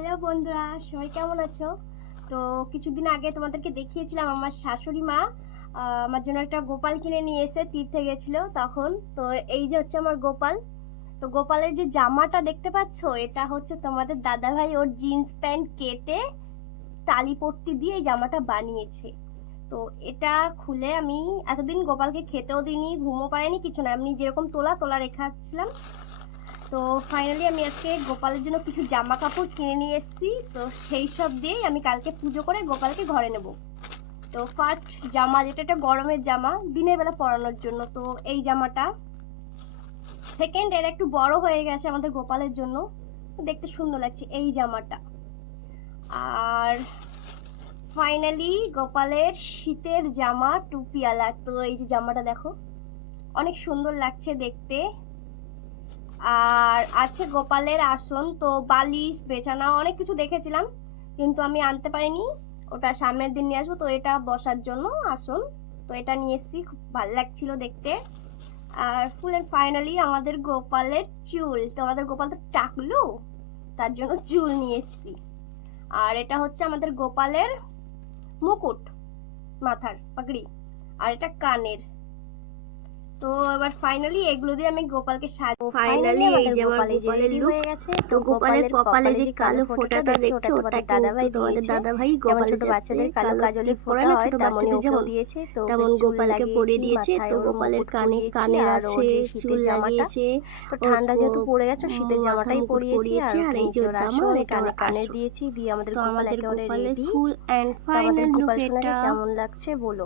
Hello বন্ধুরা, সবাই কেমন আছো? তো কিছুদিন আগে তোমাদেরকে দেখিয়েছিলাম আমার শাশুড়ি মা আমার জন্য একটা গোপাল কিনে নিয়ে এসে তীর্থে গেছিল তখন। তো এই যে হচ্ছে আমার গোপাল। তো গোপালের যে জামাটা দেখতে পাচ্ছ, এটা হচ্ছে তোমাদের দাদাভাই ওর জিন্স প্যান্ট কেটে টালি পট্টি দিয়ে এই জামাটা বানিয়েছে। তো এটা খুলে আমি এতদিন গোপালকে খেতেও দিইনি, ঘুমও পাড়াইনি, কিছু না, আমি যেরকম তোলা তোলা রেখেছিলাম। তো ফাইনালি আমি আজকে গোপালের জন্য কিছু জামা কাপড় কিনে নিয়ে এসেছি। তো সেই সব দিয়েই আমি কালকে পুজো করে গোপালকে ঘরে নেব। তো ফার্স্ট জামা, যেটা একটা গরমের জামা দিনের বেলা পরানোর জন্য, তো এই জামাটা। সেকেন্ড, এর একটু বড় হয়ে গেছে আমাদের গোপালের জন্য, দেখতে সুন্দর লাগছে এই জামাটা। আর ফাইনালি গোপালের শীতের জামা টুপিওয়ালা, তো এই যে জামাটা দেখো, অনেক সুন্দর লাগছে দেখতে। আর আছে গোপালের আসন, তো বালিশ বেছানা অনেক কিছু দেখেছিলাম কিন্তু আমি আনতে পারিনি, ওটা সামনের দিন নিয়ে আসবো। তো এটা বসার জন্য আসন, তো এটা নিয়ে এসেছি, খুব ভালো লাগছিল দেখতে। আর ফুল এন্ড ফাইনালি আমাদের গোপালের চুল, তো আমাদের গোপাল তো টাকলু, তার জন্য চুল নিয়ে এসেছি। আর এটা হচ্ছে আমাদের গোপালের মুকুট, মাথার পাগড়ি, আর এটা কানের। তো এবার ফাইনালি এগুলো দিয়ে আমি গোপালকে সাজাবো। ফাইনালি এই যে আমার গোপালের লুক হয়ে গেছে। তো গোপালের কপালে যে কালো ফোঁটাটা দেখছো, ওটা তোমাদের দাদাভাই গোপালের ছোট বাচ্চাদের কালো কাজলে ফোঁটা হয়, তেমনই ওকেও দিয়েছে। তো তেমন গোপালকে পরিয়ে দিয়েছে। তো গোপালের কানে আছে চুল লাগিয়েছে। তো ঠান্ডা যেহেতু পড়ে গেছে, শীতের জামাটাই পরিয়েছি। আর এই যে জামা, কানে দিয়েছি, দিয়ে আমাদের গোপাল একেবারে ready. Full and final look এটা কেমন লাগছে বলো?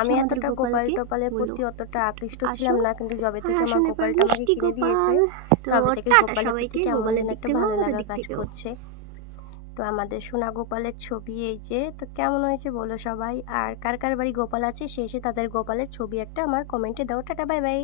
আমি এতটা গোপাল টোপালের প্রতি অতটা আকৃষ্ট ছিলাম না, কিন্তু যবে থেকে আমার গোপালটা আমাকে কিনে দিয়েছে, তবে থেকে গোপালের প্রতি কেমন একটা ভালো লাগা কাজ করছে। তো আমাদের সোনা গোপালের ছবি এই যে, তো কেমন হয়েছে বলো সবাই। আর কার কার বাড়ি গোপাল আছে, সে তাদের গোপালের ছবি একটা আমার কমেন্টে দাও। Tata, bye bye.